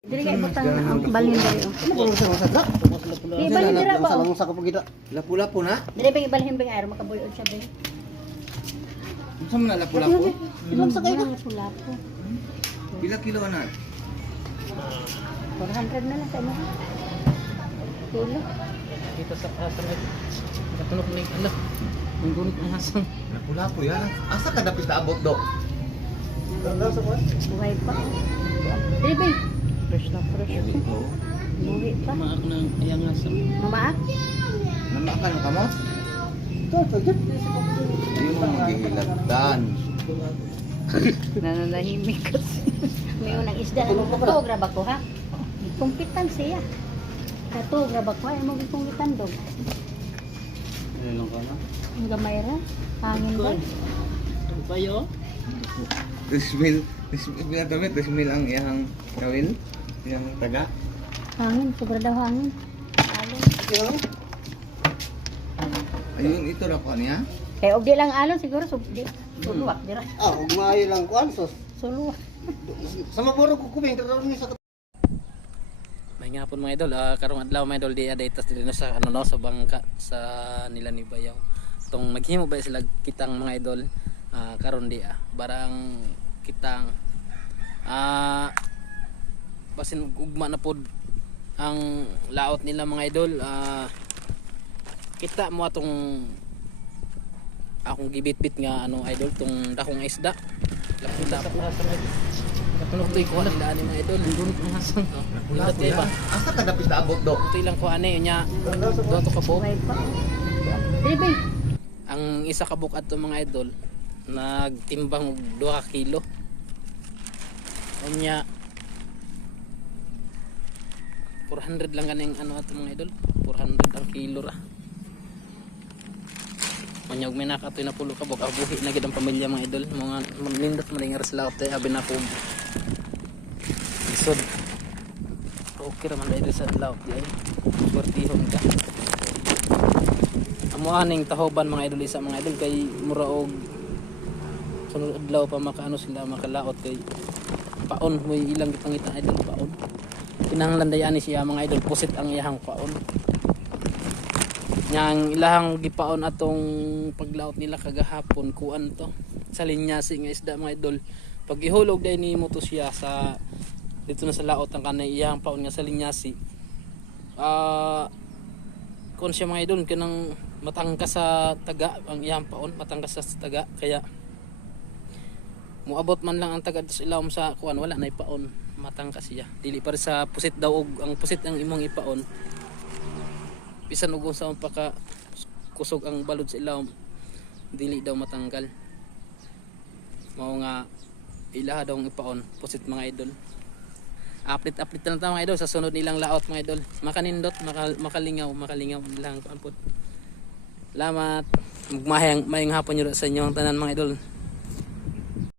Dili kay butang ang balhin diri. Di balhin dira ba? Salong sa kapag kita. Lapu-lapu na? Dili pa ibalhin ba ay makabuyod siya ba? Unsa man na lapu-lapu? Ilang sakay ka? Sulapo. Pila kilo na? 400 na lang sa mo. Tulo. Dito sa may katulog ni ala. Ang gunit ng hasang. Lapu-lapu yan. Asa ka dapit na abot do? Buhay pa. Dili ba? Fresh na fresh. Oo. Buhay pa. Maak ng iyang hasang. Mamaak? Namakan ka mo? Hindi mo maghihilagdan. Nananahimik kasi. May unang isda na magkatog ra ba ko ha? Kumpitan siya. Katog ra ba ko ay mo kumpitan dog. Ano lang ka na? Ang gamay ra. Hangin ba? Ang payo. Tismil pinatamit, tismil ang iyang kawil. Iyang taga. Hangin, sobra daw hangin. Alon. Ayun, ito ra ko niya. Kaya og di lang alon siguro suluwak dira. Ah, ug maayo lang kuan sos. Suluwak. Sa maboro ko kubing pero ni sa May nga po mga idol, karong adlaw mga idol di adaytas dili no sa ano no sa bangka sa nila ni Bayaw. Tong naghimo ba sila kitang mga idol karon di barang kitang basin ugma na pod ang laot nila mga idol kita mo atong akong gibitbit nga ano idol tong dakong isda lapu-lapu katulog toy ko lang daan ni mga idol gunit ng hasang Lapu-lapu yan. Asa ka dapit na abot do? ito ilang ko ane nya do to ka po Buhay pa. Dili ba? ang isa ka bukat to mga idol nagtimbang og 2 kilo unya 400 lang ganing ano ato mga idol 400 ang kilo ra manyog may nakatoy na pulo ka bog buhi na gid ang pamilya mga idol mga nindot malingar sila tay abi na ko isod okay ra man idol sa laot di ay suertihon ka amo aning tahoban mga idol isa mga idol kay mura og sunod adlaw pa makaano sila makalaot kay paon mo ilang gipangita idol paon kinahanglan dayani siya mga idol pusit ang iyahang paon yang ilahang gipaon atong paglaot nila kagahapon kuan to sa linyasi nga isda mga idol pag ihulog day ni mo to siya sa dito na sa laot ang kanay iyahang paon nga sa linyasi kun siya mga idol kanang matangkas sa taga ang iyahang paon matangkas sa taga kaya muabot man lang ang taga sa ilawom sa kuan wala na ipaon matangkas siya dili para sa pusit daw og ang pusit ang imong ipaon bisan ug sa paka kusog ang balod sa ilawom dili daw matanggal mao nga ilaha daw ang ipaon pusit mga idol update na ta mga idol sa sunod nilang laot mga idol makanindot makalingaw nilang kuan pod salamat magmayang hapon nyo sa inyo ang tanan mga idol